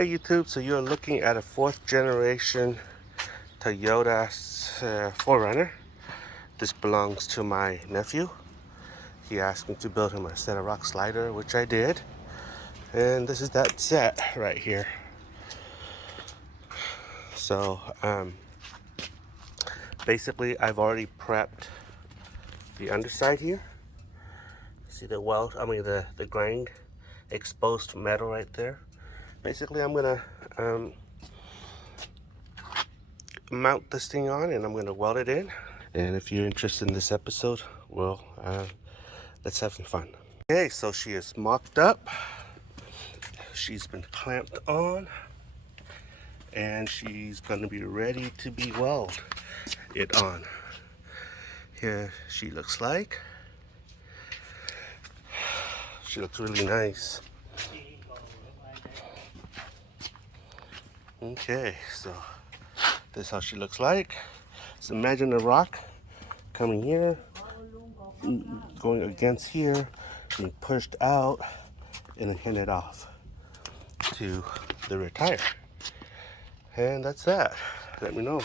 Hey YouTube, so you're looking at a 4th generation Toyota 4Runner. This belongs to my nephew. He asked me to build him a set of Rocksliders, which I did. And this is that set right here. So basically I've already prepped the underside here. See the weld, the grained exposed metal right there. Basically I'm gonna mount this thing on and I'm gonna weld it in. And if you're interested in this episode, well, let's have some fun. Okay, so she is mocked up. She's been clamped on. And she's gonna be ready to be welded it on. Here she looks like. She looks really nice. Okay, so this is how she looks like. So imagine a rock coming here, going against here, being pushed out, and then handed off to the rear tire. And that's that. Let me know.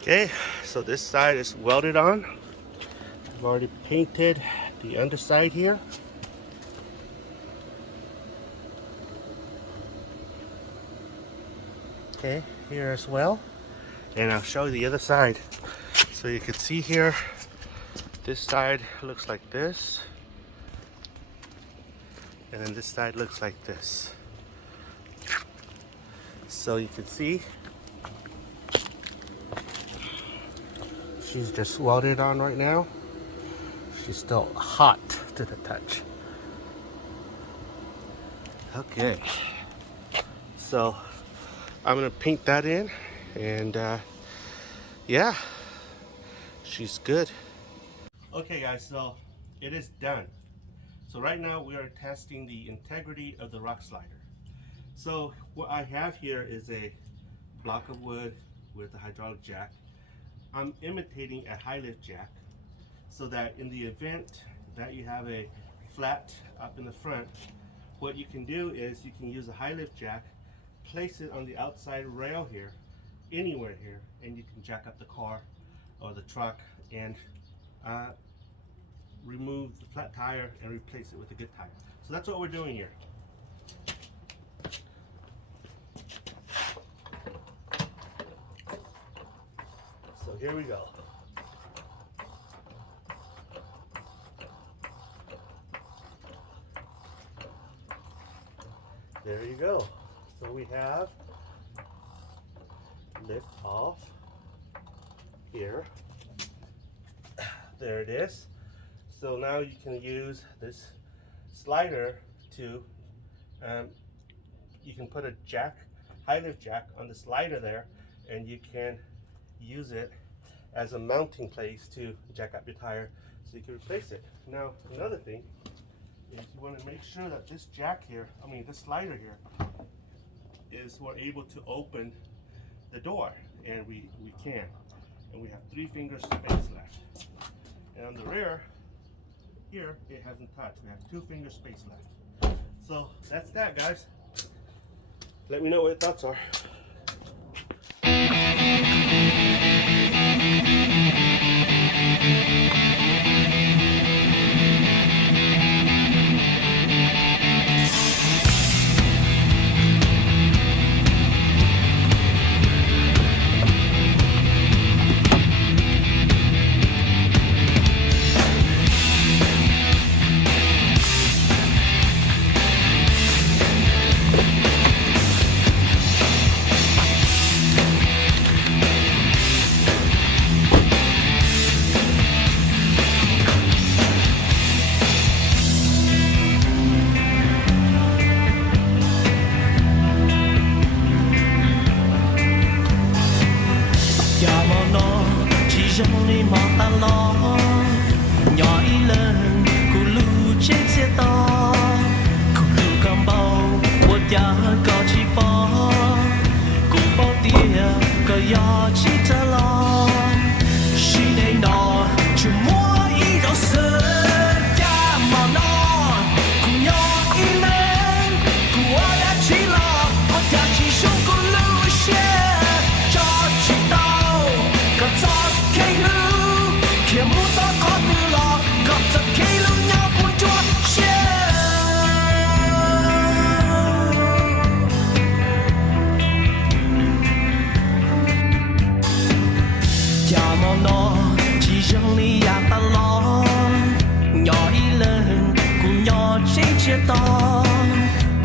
Okay, so this side is welded on. I've already painted the underside here. Okay, here as well. And I'll show you the other side. So you can see here, this side looks like this. And then this side looks like this. So you can see, she's just welded on right now. She's still hot to the touch. Okay, so I'm gonna paint that in, and yeah, she's good. Okay guys, so it is done. So right now we are testing the integrity of the Rockslider. So what I have here is a block of wood with a hydraulic jack. I'm imitating a high lift jack so that in the event that you have a flat up in the front, what you can do is you can use a high lift jack, place it on the outside rail here, anywhere here, and you can jack up the car or the truck and remove the flat tire and replace it with a good tire. So that's what we're doing here. So here we go. There you go. So we have lift off here. There it is. So now you can use this slider to, you can put a jack, high lift jack on the slider there, and you can use it as a mounting place to jack up your tire so you can replace it. Now another thing is you want to make sure that this jack here, this slider here, is we're able to open the door, and we can. And we have 3 fingers space left. And on the rear, here, it hasn't touched. We have 2 fingers space left. So that's that, guys. Let me know what your thoughts are.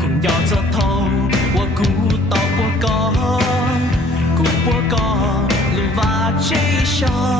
cùng nhỏ cho thâu wa cú tàu bua có cú bua có lưu va chi cho